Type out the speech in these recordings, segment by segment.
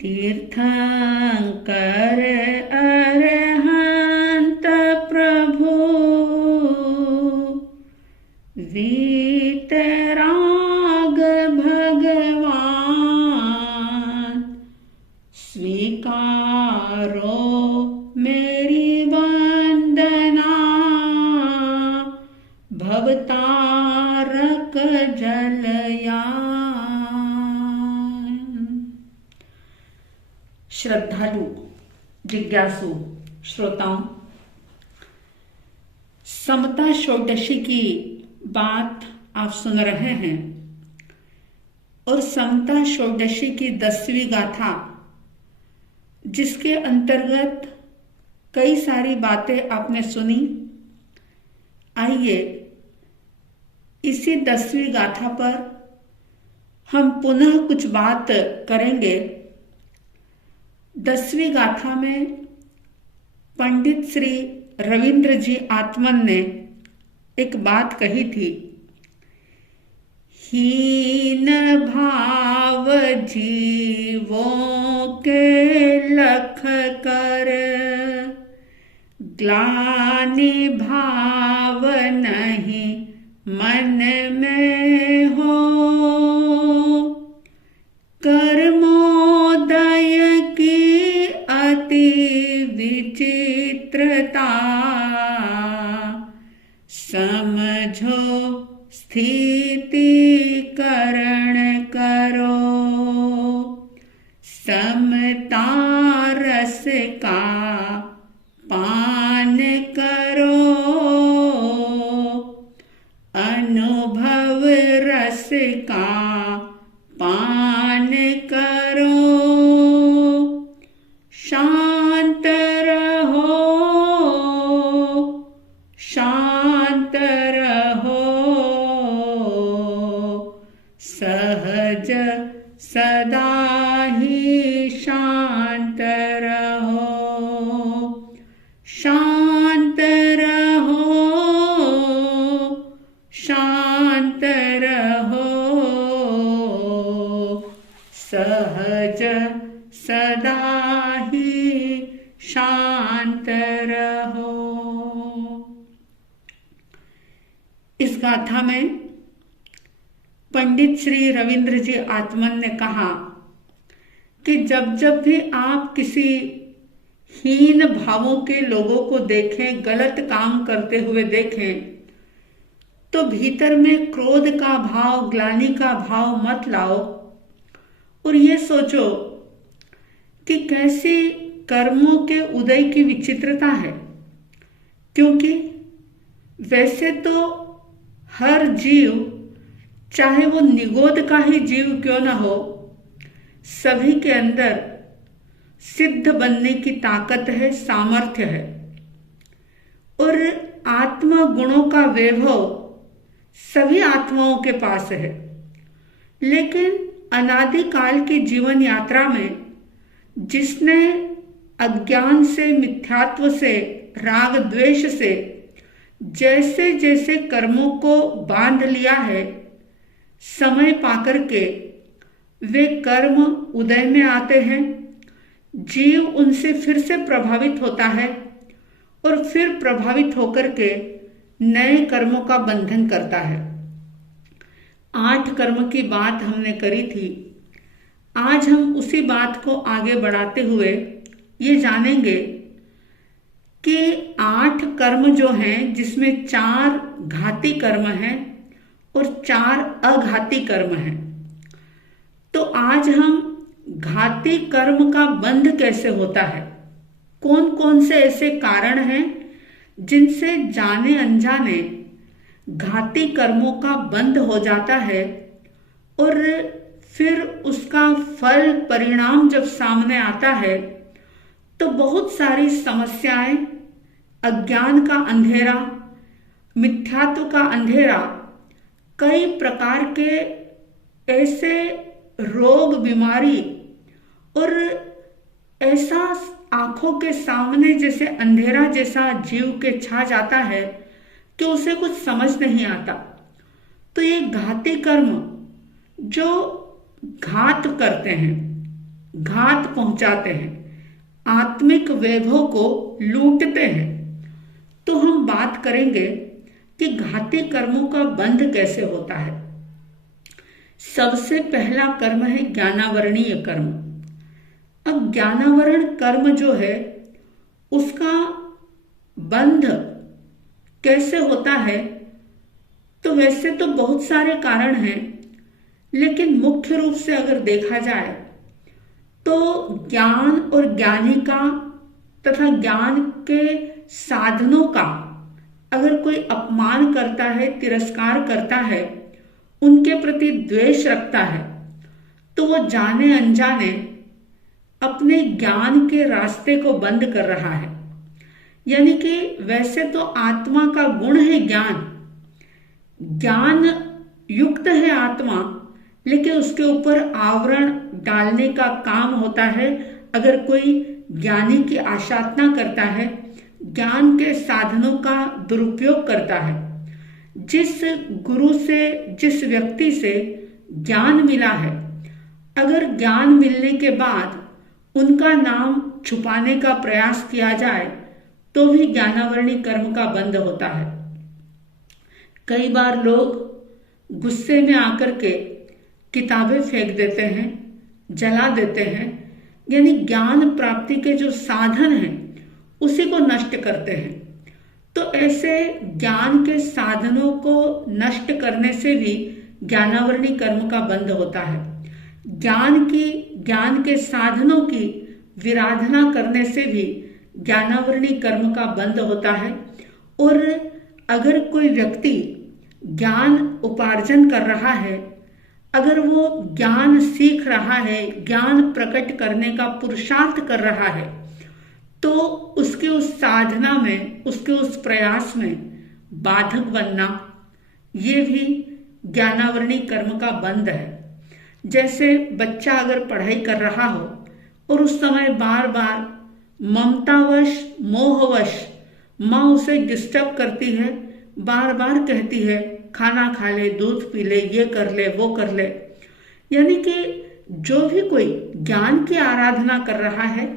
तीर्थंकर अरहंत प्रभु वीतराग भगवान, स्वीकारो मेरी वंदना, भवतारक जलयान। श्रद्धालु जिज्ञासु श्रोताओं, समता षोडशी की बात आप सुन रहे हैं और समता षोडशी की 10वीं गाथा, जिसके अंतर्गत कई सारी बातें आपने सुनी। आइए इसी 10वीं गाथा पर हम पुनः कुछ बात करेंगे। 10वीं गाथा में पंडित श्री रविंद्र जी आत्मन ने एक बात कही थी, हीन भाव जीवों के लख कर, ग्लानि भाव नहीं मन में हो, कर्मोदय की अति विचित्रता, समझो स्थितिकरण करो, समता रस का पान करो, अनुभव रस का पान करो, शांत रहो, शांत रहो, सहज सदा ही शांत रहो, शांत रहो, शांत रहो, सहज सदा ही शांत रहो। इस गाथा में पंडित श्री रविंद्र जी आत्मन ने कहा कि जब जब भी आप किसी हीन भावों के लोगों को देखें, गलत काम करते हुए देखें, तो भीतर में क्रोध का भाव, ग्लानि का भाव मत लाओ और ये सोचो कि कैसी कर्मों के उदय की विचित्रता है। क्योंकि वैसे तो हर जीव, चाहे वो निगोद का ही जीव क्यों न हो, सभी के अंदर सिद्ध बनने की ताकत है, सामर्थ्य है और आत्म गुणों का वैभव सभी आत्माओं के पास है। लेकिन अनादिकाल की जीवन यात्रा में जिसने अज्ञान से, मिथ्यात्व से, राग द्वेष से जैसे जैसे कर्मों को बांध लिया है, समय पाकर के वे कर्म उदय में आते हैं, जीव उनसे फिर से प्रभावित होता है और फिर प्रभावित होकर के नए कर्मों का बंधन करता है। 8 कर्म की बात हमने करी थी। आज हम उसी बात को आगे बढ़ाते हुए ये जानेंगे कि 8 कर्म जो हैं, जिसमें 4 घाती कर्म हैं और 4 अघाती कर्म हैं। तो आज हम घाती कर्म का बंध कैसे होता है, कौन कौन से ऐसे कारण हैं जिनसे जाने अनजाने घाती कर्मों का बंध हो जाता है और फिर उसका फल परिणाम जब सामने आता है तो बहुत सारी समस्याएं, अज्ञान का अंधेरा, मिथ्यात्व का अंधेरा, कई प्रकार के ऐसे रोग, बीमारी और ऐसा आंखों के सामने जैसे अंधेरा जैसा जीव के छा जाता है कि उसे कुछ समझ नहीं आता। तो ये घाती कर्म जो घात करते हैं, घात पहुंचाते हैं, आत्मिक वैभव को लूटते हैं। तो हम बात करेंगे कि घाती कर्मों का बंध कैसे होता है। सबसे पहला कर्म है ज्ञानावरणीय कर्म। अब ज्ञानावरण कर्म जो है उसका बंध कैसे होता है, तो वैसे तो बहुत सारे कारण हैं, लेकिन मुख्य रूप से अगर देखा जाए तो ज्ञान और ज्ञानी का तथा ज्ञान के साधनों का अगर कोई अपमान करता है, तिरस्कार करता है, उनके प्रति द्वेष रखता है, तो वो जाने अनजाने अपने ज्ञान के रास्ते को बंद कर रहा है। यानी कि वैसे तो आत्मा का गुण है ज्ञान, ज्ञान युक्त है आत्मा, लेकिन उसके ऊपर आवरण डालने का काम होता है अगर कोई ज्ञानी की आशाधना करता है, ज्ञान के साधनों का दुरुपयोग करता है। जिस गुरु से, जिस व्यक्ति से ज्ञान मिला है, अगर ज्ञान मिलने के बाद उनका नाम छुपाने का प्रयास किया जाए तो भी ज्ञानावरणी कर्म का बंध होता है। कई बार लोग गुस्से में आकर के किताबें फेंक देते हैं, जला देते हैं, यानी ज्ञान प्राप्ति के जो साधन हैं उसी को नष्ट करते हैं। तो ऐसे ज्ञान के साधनों को नष्ट करने से भी ज्ञानावरणी कर्म का बंध होता है। ज्ञान के साधनों की विराधना करने से भी ज्ञानावरणी कर्म का बंध होता है। और अगर कोई व्यक्ति ज्ञान उपार्जन कर रहा है, अगर वो ज्ञान सीख रहा है, ज्ञान प्रकट करने का पुरुषार्थ कर रहा है, तो उसके उस साधना में, उसके उस प्रयास में बाधक बनना, ये भी ज्ञानावरणी कर्म का बंध है। जैसे बच्चा अगर पढ़ाई कर रहा हो और उस समय बार बार ममतावश, मोहवश माँ उसे डिस्टर्ब करती है, बार बार कहती है खाना खा ले, दूध पी ले, ये कर ले, वो कर ले, यानी कि जो भी कोई ज्ञान की आराधना कर रहा है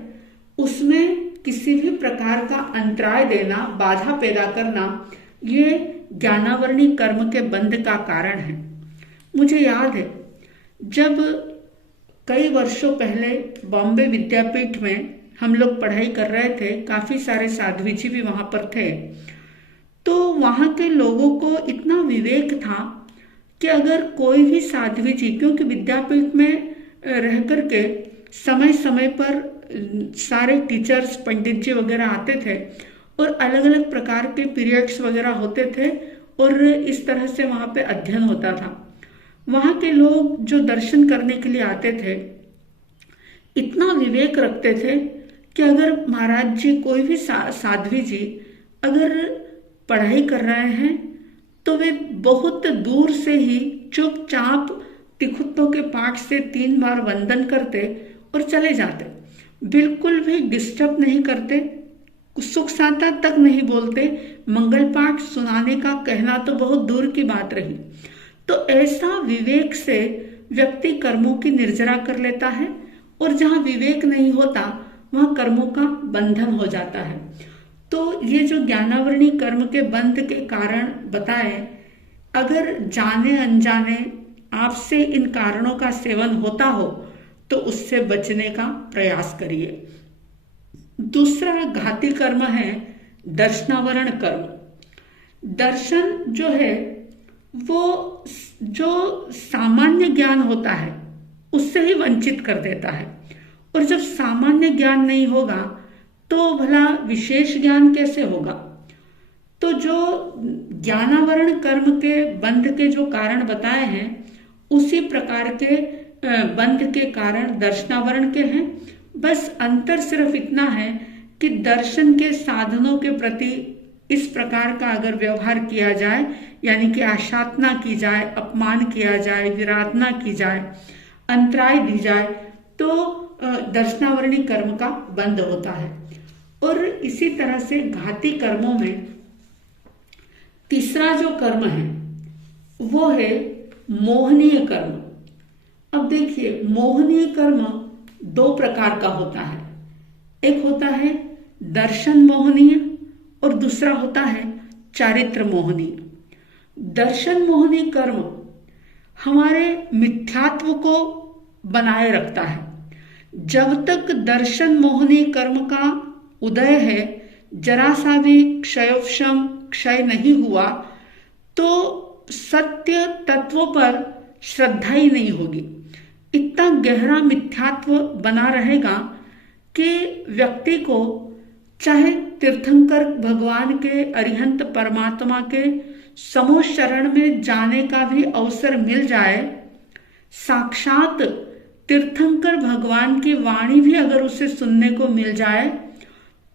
उसमें किसी भी प्रकार का अंतराय देना, बाधा पैदा करना, ये ज्ञानावरणी कर्म के बंध का कारण है। मुझे याद है जब कई वर्षों पहले बॉम्बे विद्यापीठ में हम लोग पढ़ाई कर रहे थे, काफी सारे साध्वी जी भी वहां पर थे, तो वहां के लोगों को इतना विवेक था कि अगर कोई भी साध्वी जी, क्योंकि विद्यापीठ में रह करके समय समय पर सारे टीचर्स, पंडित जी वगैरह आते थे और अलग अलग प्रकार के पीरियड्स वगैरह होते थे और इस तरह से वहां पे अध्ययन होता था। वहां के लोग जो दर्शन करने के लिए आते थे इतना विवेक रखते थे कि अगर महाराज जी, कोई भी साध्वी जी अगर पढ़ाई कर रहे हैं तो वे बहुत दूर से ही चुपचाप तिखुत्तों के पाठ से 3 बार वंदन करते और चले जाते, बिल्कुल भी डिस्टर्ब नहीं करते, सुख शांता तक नहीं बोलते, मंगल पाठ सुनाने का कहना तो बहुत दूर की बात रही। तो ऐसा विवेक से व्यक्ति कर्मों की निर्जरा कर लेता है और जहाँ विवेक नहीं होता वहाँ कर्मों का बंधन हो जाता है। तो ये जो ज्ञानावरणी कर्म के बंध के कारण बताए, अगर जाने अनजाने आपसे इन कारणों का सेवन होता हो तो उससे बचने का प्रयास करिए। दूसरा घाती कर्म है दर्शनावरण कर्म। दर्शन जो है वो जो सामान्य ज्ञान होता है उससे ही वंचित कर देता है, और जब सामान्य ज्ञान नहीं होगा तो भला विशेष ज्ञान कैसे होगा। तो जो ज्ञानावरण कर्म के बंध के जो कारण बताए हैं उसी प्रकार के बंध के कारण दर्शनावरण के हैं। बस अंतर सिर्फ इतना है कि दर्शन के साधनों के प्रति इस प्रकार का अगर व्यवहार किया जाए, यानी कि आशाधना की जाए, अपमान किया जाए, विराधना की जाए, अंतराय दी जाए, तो दर्शनावरणी कर्म का बंध होता है। और इसी तरह से घाती कर्मों में तीसरा जो कर्म है वो है मोहनीय कर्म। अब देखिए, मोहनीय कर्म दो प्रकार का होता है। एक होता है दर्शन मोहनीय और दूसरा होता है चारित्र मोहनीय। दर्शन मोहनीय कर्म हमारे मिथ्यात्व को बनाए रखता है। जब तक दर्शन मोहनीय कर्म का उदय है, जरा सा भी क्षयोपशम क्षय नहीं हुआ, तो सत्य तत्वों पर श्रद्धा ही नहीं होगी। इतना गहरा मिथ्यात्व बना रहेगा कि व्यक्ति को चाहे तीर्थंकर भगवान के अरिहंत परमात्मा के समो शरण में जाने का भी अवसर मिल जाए, साक्षात तीर्थंकर भगवान की वाणी भी अगर उसे सुनने को मिल जाए,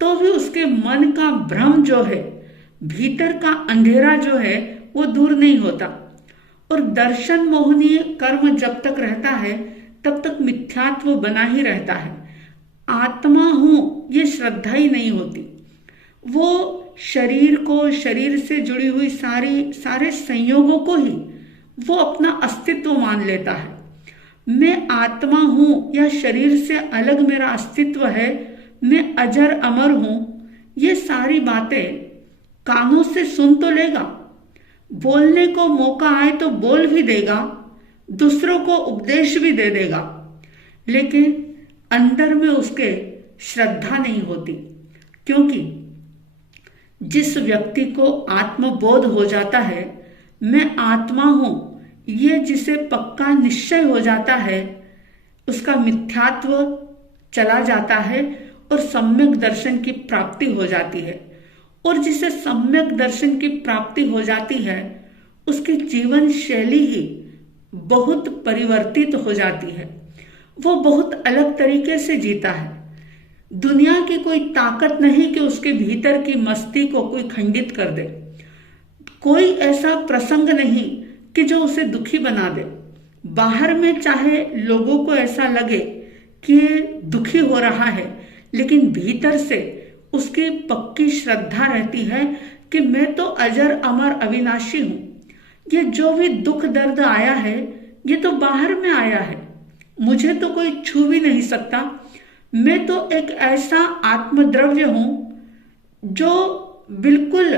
तो भी उसके मन का भ्रम जो है, भीतर का अंधेरा जो है, वो दूर नहीं होता। और दर्शन मोहनीय कर्म जब तक रहता है तब तक मिथ्यात्व बना ही रहता है। आत्मा हूं ये श्रद्धा ही नहीं होती। वो शरीर को, शरीर से जुड़ी हुई सारे संयोगों को ही वो अपना अस्तित्व मान लेता है। मैं आत्मा हूं या शरीर से अलग मेरा अस्तित्व है, मैं अजर अमर हूं, ये सारी बातें कानों से सुन तो लेगा, बोलने को मौका आए तो बोल भी देगा, दूसरों को उपदेश भी दे देगा, लेकिन अंदर में उसके श्रद्धा नहीं होती। क्योंकि जिस व्यक्ति को आत्मबोध हो जाता है, मैं आत्मा हूं, ये जिसे पक्का निश्चय हो जाता है, उसका मिथ्यात्व चला जाता है और सम्यक दर्शन की प्राप्ति हो जाती है। और जिसे सम्यक दर्शन की प्राप्ति हो जाती है, उसकी जीवन शैली ही बहुत परिवर्तित हो जाती है। वो बहुत अलग तरीके से जीता है। दुनिया की कोई ताकत नहीं कि उसके भीतर की मस्ती को कोई खंडित कर दे। कोई ऐसा प्रसंग नहीं कि जो उसे दुखी बना दे। बाहर में चाहे लोगों को ऐसा लगे कि ये दुखी हो रहा है, लेकिन भीतर से उसकी पक्की श्रद्धा रहती है कि मैं तो अजर अमर अविनाशी हूं। ये जो भी दुख दर्द आया है, ये तो बाहर में आया है, मुझे तो कोई छू भी नहीं सकता। मैं तो एक ऐसा आत्मद्रव्य हूं जो बिल्कुल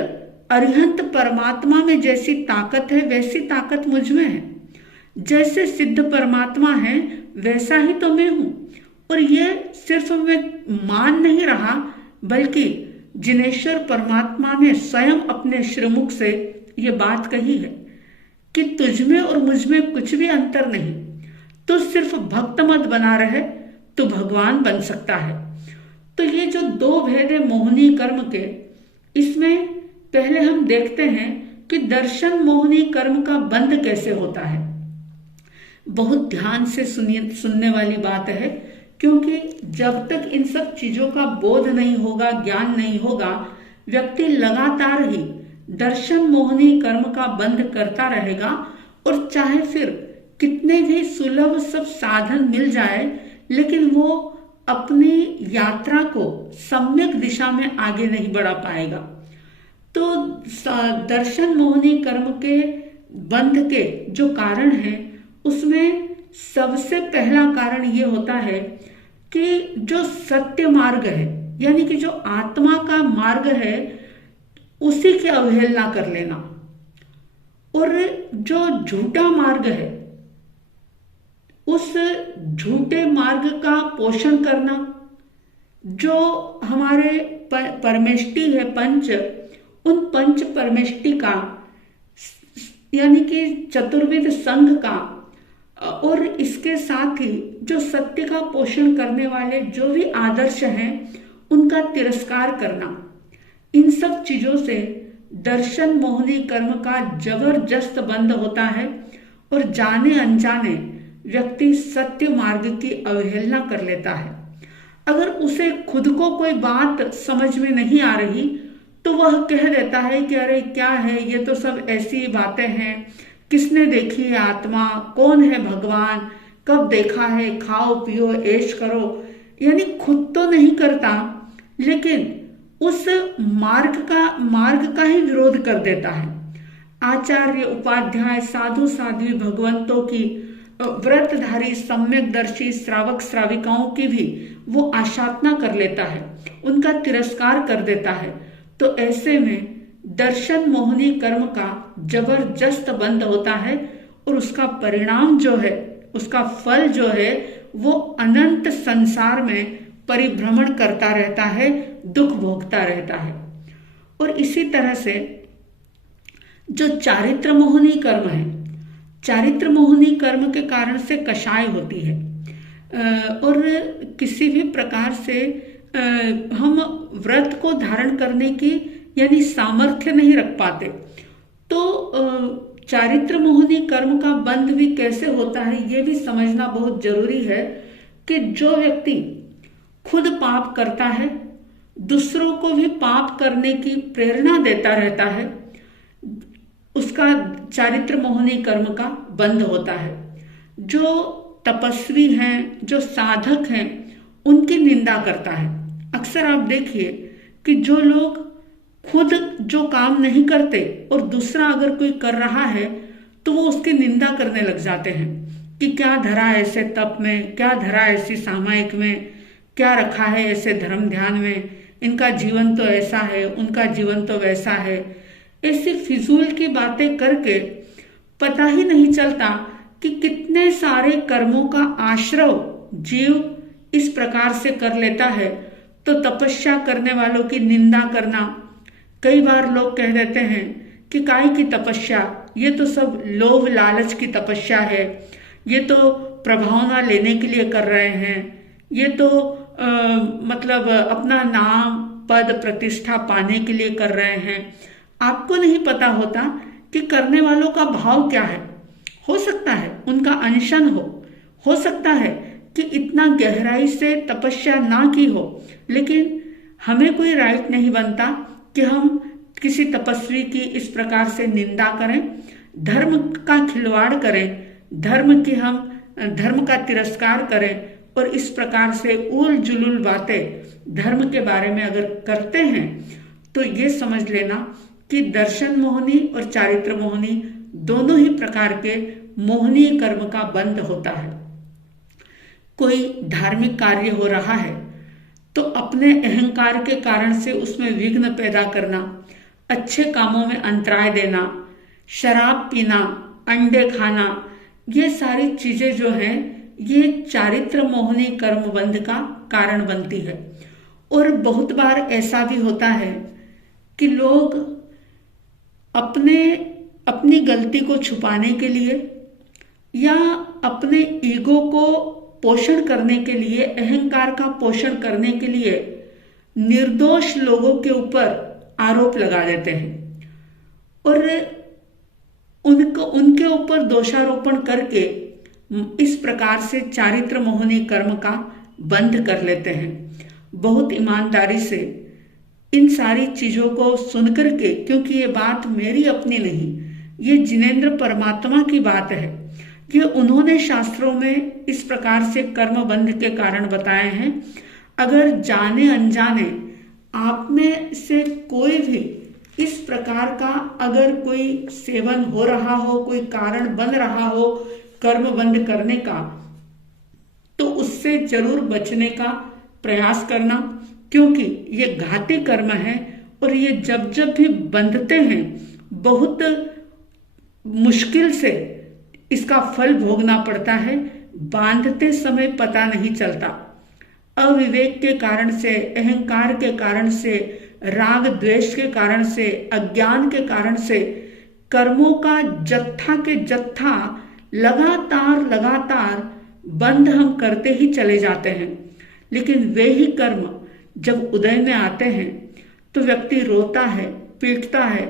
अरिहंत परमात्मा में जैसी ताकत है वैसी ताकत मुझ में है। जैसे सिद्ध परमात्मा है वैसा ही तो मैं हूं। और ये सिर्फ मैं मान नहीं रहा, बल्कि जिनेश्वर परमात्मा ने स्वयं अपने श्रीमुख से ये बात कही है कि तुझमें और मुझ में कुछ भी अंतर नहीं, तो सिर्फ भक्त मत बना रहे तो भगवान बन सकता है। तो ये जो दो भेद है मोहनी कर्म के, इसमें पहले हम देखते हैं कि दर्शन मोहनी कर्म का बंध कैसे होता है। बहुत ध्यान से सुनने वाली बात है, क्योंकि जब तक इन सब चीजों का बोध नहीं होगा, ज्ञान नहीं होगा, व्यक्ति लगातार ही दर्शन मोहनी कर्म का बंध करता रहेगा। और चाहे फिर कितने भी सुलभ सब साधन मिल जाए, लेकिन वो अपनी यात्रा को सम्यक दिशा में आगे नहीं बढ़ा पाएगा। तो दर्शन मोहनी कर्म के बंध के जो कारण है, उसमें सबसे पहला कारण ये होता है कि जो सत्य मार्ग है, यानी कि जो आत्मा का मार्ग है, उसी की अवहेलना कर लेना। और जो झूठा मार्ग है, उस झूठे मार्ग का पोषण करना। जो हमारे परमेष्टि है पंच, उन पंच परमेष्टि का, यानी कि चतुर्विध संघ का, और इसके साथ ही जो सत्य का पोषण करने वाले जो भी आदर्श हैं, उनका तिरस्कार करना। इन सब चीजों से दर्शन मोहनी कर्म का जबरदस्त बंध होता है और जाने अनजाने व्यक्ति सत्य मार्ग की अवहेलना कर लेता है। अगर उसे खुद को कोई बात समझ में नहीं आ रही, तो वह कह देता है कि अरे क्या है, ये तो सब ऐसी बातें हैं, किसने देखी है आत्मा, कौन है भगवान, कब देखा है, खाओ पियो ऐश करो। यानी खुद तो नहीं करता, लेकिन उस मार्ग का ही विरोध कर देता है। आचार्य उपाध्याय साधु साध्वी भगवंतों की व्रतधारी सम्यकदर्शी श्रावक श्राविकाओं की भी वो आशातना कर लेता है, उनका तिरस्कार कर देता है। तो ऐसे में दर्शन मोहनी कर्म का जबरदस्त बंद होता है और उसका परिणाम जो है, उसका फल जो है वो अनंत संसार में परिभ्रमण करता रहता है, दुख भोगता रहता है। और इसी तरह से जो चारित्र मोहनी कर्म है, चारित्र मोहनी कर्म के कारण से कषाय होती है और किसी भी प्रकार से हम व्रत को धारण करने की यानी सामर्थ्य नहीं रख पाते। तो चारित्र मोहनी कर्म का बंध भी कैसे होता है ये भी समझना बहुत जरूरी है कि जो व्यक्ति खुद पाप करता है, दूसरों को भी पाप करने की प्रेरणा देता रहता है, उसका चारित्र मोहनी कर्म का बंध होता है। जो तपस्वी हैं, जो साधक हैं, उनकी निंदा करता है। अक्सर आप देखिए कि जो लोग खुद जो काम नहीं करते और दूसरा अगर कोई कर रहा है तो वो उसकी निंदा करने लग जाते हैं कि क्या धरा ऐसे तप में, क्या धरा ऐसी सामायिक में, क्या रखा है ऐसे धर्म ध्यान में, इनका जीवन तो ऐसा है, उनका जीवन तो वैसा है। ऐसी फिजूल की बातें करके पता ही नहीं चलता कि कितने सारे कर्मों का आश्रव जीव इस प्रकार से कर लेता है। तो तपस्या करने वालों की निंदा करना, कई बार लोग कह देते हैं कि काय की तपस्या, ये तो सब लोभ लालच की तपस्या है, ये तो प्रभावना लेने के लिए कर रहे हैं, ये तो मतलब अपना नाम पद प्रतिष्ठा पाने के लिए कर रहे हैं। आपको नहीं पता होता कि करने वालों का भाव क्या है। हो सकता है उनका अनशन हो सकता है कि इतना गहराई से तपस्या ना की हो, लेकिन हमें कोई राइट नहीं बनता कि हम किसी तपस्वी की इस प्रकार से निंदा करें, धर्म का खिलवाड़ करें, धर्म का तिरस्कार करें और इस प्रकार से उल जुलूल बातें धर्म के बारे में अगर करते हैं तो ये समझ लेना कि दर्शन मोहनी और चारित्र मोहनी दोनों ही प्रकार के मोहनी कर्म का बंध होता है। कोई धार्मिक कार्य हो रहा है तो अपने अहंकार के कारण से उसमें विघ्न पैदा करना, अच्छे कामों में अंतराय देना, शराब पीना, अंडे खाना, ये सारी चीजें जो हैं ये चारित्र मोहनी कर्म बंध का कारण बनती है। और बहुत बार ऐसा भी होता है कि लोग अपनी गलती को छुपाने के लिए या अपने ईगो को पोषण करने के लिए, अहंकार का पोषण करने के लिए निर्दोष लोगों के ऊपर आरोप लगा देते हैं और उनके ऊपर दोषारोपण करके इस प्रकार से चारित्र मोहनी कर्म का बंध कर लेते हैं। बहुत ईमानदारी से इन सारी चीजों को सुनकर के, क्योंकि ये बात मेरी अपनी नहीं, ये जिनेंद्र परमात्मा की बात है, ये उन्होंने शास्त्रों में इस प्रकार से कर्म बंध के कारण बताए हैं। अगर जाने अनजाने आप में से कोई भी इस प्रकार का अगर कोई सेवन हो रहा हो, कोई कारण बन रहा हो कर्म बंध करने का, तो उससे जरूर बचने का प्रयास करना, क्योंकि ये घाती कर्म है और ये जब जब भी बंधते हैं बहुत मुश्किल से इसका फल भोगना पड़ता है। बांधते समय पता नहीं चलता, अविवेक के कारण से, अहंकार के कारण से, राग द्वेष के कारण से, अज्ञान के कारण से कर्मों का जत्था के जत्था लगातार बंध हम करते ही चले जाते हैं। लेकिन वे ही कर्म जब उदय में आते हैं तो व्यक्ति रोता है, पीटता है,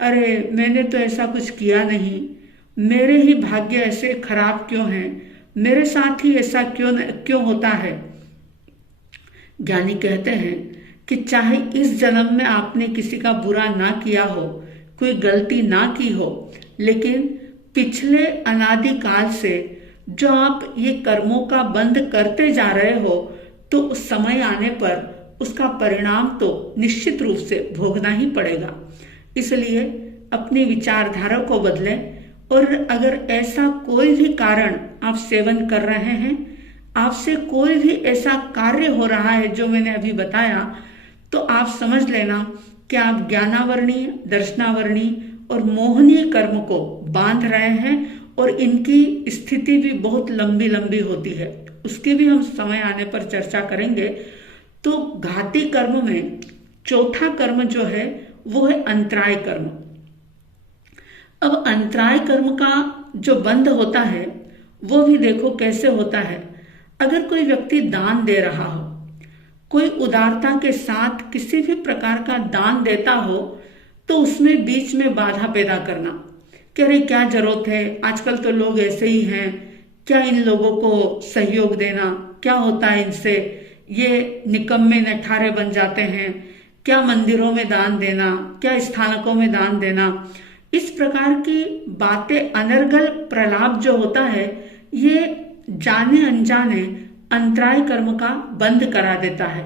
अरे मैंने तो ऐसा कुछ किया नहीं, मेरे ही भाग्य ऐसे खराब क्यों हैं, मेरे साथ ही ऐसा क्यों होता है। ज्ञानी कहते हैं कि चाहे इस जन्म में आपने किसी का बुरा ना किया हो, कोई गलती ना की हो, लेकिन पिछले अनादि काल से जो आप ये कर्मों का बंध करते जा रहे हो, तो उस समय आने पर उसका परिणाम तो निश्चित रूप से भोगना ही पड़ेगा। इसलिए अपनी विचारधारा को बदलें और अगर ऐसा कोई भी कारण आप सेवन कर रहे हैं, आपसे कोई भी ऐसा कार्य हो रहा है जो मैंने अभी बताया, तो आप समझ लेना कि आप ज्ञानावर्णीय, दर्शनावर्णीय और मोहनीय कर्म को बांध रहे हैं और इनकी स्थिति भी बहुत लंबी लंबी होती है। उसकी भी हम समय आने पर चर्चा करेंगे। तो घाती कर्म में चौथा कर्म जो है वो है अंतराय कर्म। अब अंतराय कर्म का जो बंध होता है वो भी देखो कैसे होता है। अगर कोई व्यक्ति दान दे रहा हो, कोई उदारता के साथ किसी भी प्रकार का दान देता हो, तो उसमें बीच में बाधा पैदा करना कि अरे क्या जरूरत है, आजकल तो लोग ऐसे ही हैं, क्या इन लोगों को सहयोग देना, क्या होता है इनसे, ये निकम्मे नठारे बन जाते हैं, क्या मंदिरों में दान देना, क्या स्थानकों में दान देना। इस प्रकार की बातें, अनर्गल प्रलाप जो होता है, ये जाने अनजाने अंतराय कर्म का बंद करा देता है।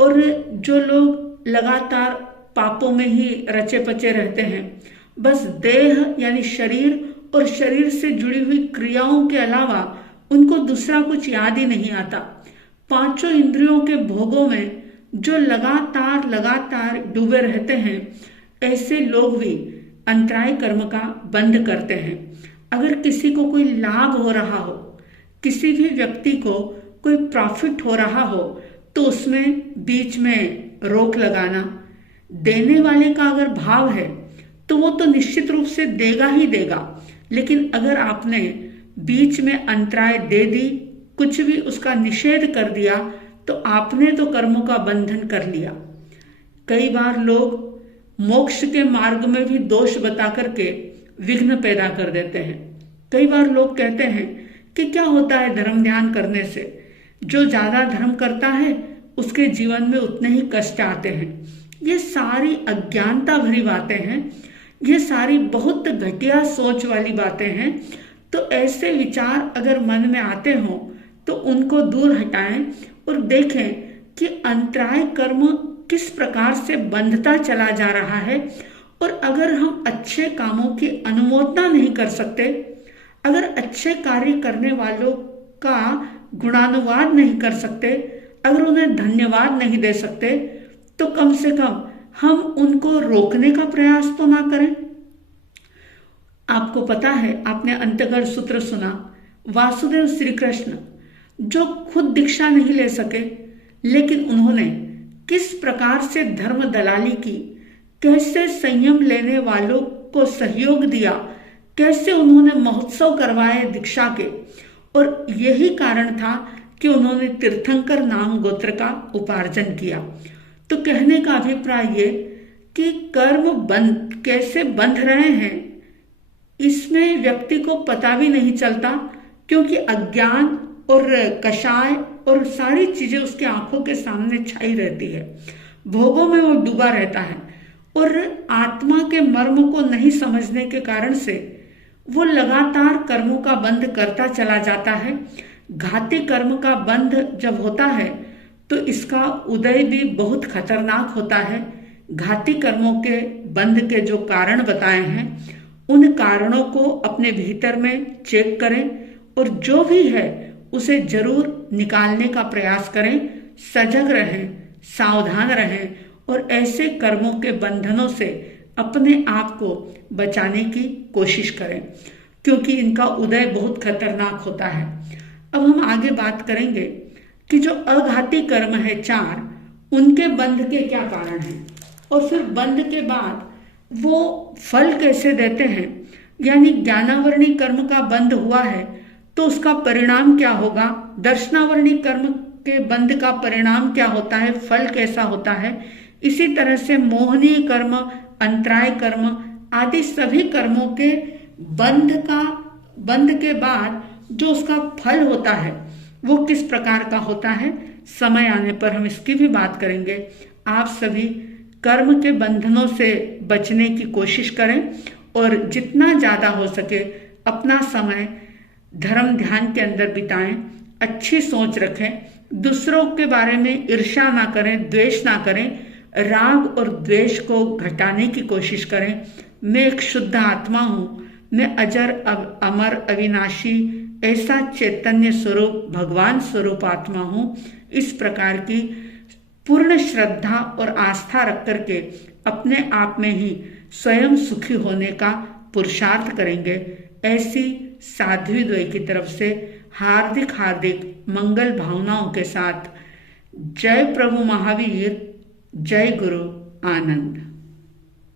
और जो लोग लगातार पापों में ही रचे पचे रहते हैं, बस देह यानी शरीर और शरीर से जुड़ी हुई क्रियाओं के अलावा उनको दूसरा कुछ याद ही नहीं आता, पांचों इंद्रियों के भोगों में जो लगातार लगातार डूबे रहते हैं, ऐसे लोग भी अंतराय कर्म का बंद करते हैं। अगर किसी को कोई लाभ हो रहा हो, किसी भी व्यक्ति को कोई प्रॉफिट हो रहा हो, तो उसमें बीच में रोक लगाना। देने वाले का अगर भाव है तो वो तो निश्चित रूप से देगा ही देगा, लेकिन अगर आपने बीच में अंतराय दे दी, कुछ भी उसका निषेध कर दिया, तो आपने तो कर्मों का बंधन कर लिया। कई बार लोग मोक्ष के मार्ग में भी दोष बता करके विघ्न पैदा कर देते हैं। कई बार लोग कहते हैं कि क्या होता है धर्म ध्यान करने से, जो ज्यादा धर्म करता है उसके जीवन में उतने ही कष्ट आते हैं। ये सारी अज्ञानता भरी बातें हैं, ये सारी बहुत घटिया सोच वाली बातें हैं। तो ऐसे विचार अगर मन में आते हों तो उनको दूर हटाएं और देखें कि अंतराय कर्म किस प्रकार से बंधता चला जा रहा है। और अगर हम अच्छे कामों की अनुमोदना नहीं कर सकते, अगर अच्छे कार्य करने वालों का गुणानुवाद नहीं कर सकते, अगर उन्हें धन्यवाद नहीं दे सकते, तो कम से कम हम उनको रोकने का प्रयास तो ना करें। आपको पता है, आपने अंतगढ़ सूत्र सुना, वासुदेव श्री कृष्ण जो खुद दीक्षा नहीं ले सके, लेकिन उन्होंने किस प्रकार से धर्म दलाली की, कैसे संयम लेने वालों को सहयोग दिया, कैसे उन्होंने महोत्सव करवाए दीक्षा के। और यही कारण था कि उन्होंने तीर्थंकर नाम गोत्र का उपार्जन किया। तो कहने का अभिप्राय ये कि कर्म बंध कैसे बंध रहे हैं, इसमें व्यक्ति को पता भी नहीं चलता, क्योंकि अज्ञान और कषाय और सारी चीजें उसके आंखों के सामने छाई रहती है। भोगों में वो डूबा रहता है और आत्मा के मर्म को नहीं समझने के कारण से वो लगातार कर्मों का बंध करता चला जाता है। घाती कर्म का बंध जब होता है तो इसका उदय भी बहुत खतरनाक होता है। घाती कर्मों के बंध के जो कारण बताए हैं, उन कारणों को अपने भीतर में चेक करें और जो भी है उसे जरूर निकालने का प्रयास करें। सजग रहें, सावधान रहें और ऐसे कर्मों के बंधनों से अपने आप को बचाने की कोशिश करें, क्योंकि इनका उदय बहुत खतरनाक होता है। अब हम आगे बात करेंगे कि जो अघाती कर्म है 4, उनके बंध के क्या कारण हैं और फिर बंध के बाद वो फल कैसे देते हैं। यानी ज्ञानावरणी कर्म का बंध हुआ है तो उसका परिणाम क्या होगा, दर्शनावरणी कर्म के बंध का परिणाम क्या होता है, फल कैसा होता है। इसी तरह से मोहनीय कर्म, अंतराय कर्म आदि सभी कर्मों के बंध के बाद जो उसका फल होता है वो किस प्रकार का होता है। समय आने पर हम इसकी भी बात करेंगे। आप सभी कर्म के बंधनों से बचने की कोशिश करें और जितना ज्यादा हो सके अपना समय धर्म ध्यान के अंदर बिताएं। अच्छी सोच रखें, दूसरों के बारे में ईर्ष्या ना करें, द्वेष ना करें, राग और द्वेष को घटाने की कोशिश करें। मैं एक शुद्ध आत्मा हूँ, मैं अजर अमर अविनाशी ऐसा चैतन्य स्वरूप भगवान स्वरूप आत्मा हूँ, इस प्रकार की पूर्ण श्रद्धा और आस्था रख करके अपने आप में ही स्वयं सुखी होने का पुरुषार्थ करेंगे। ऐसी साध्वी द्वय की तरफ से हार्दिक हार्दिक मंगल भावनाओं के साथ जय प्रभु महावीर, जय गुरु आनंद।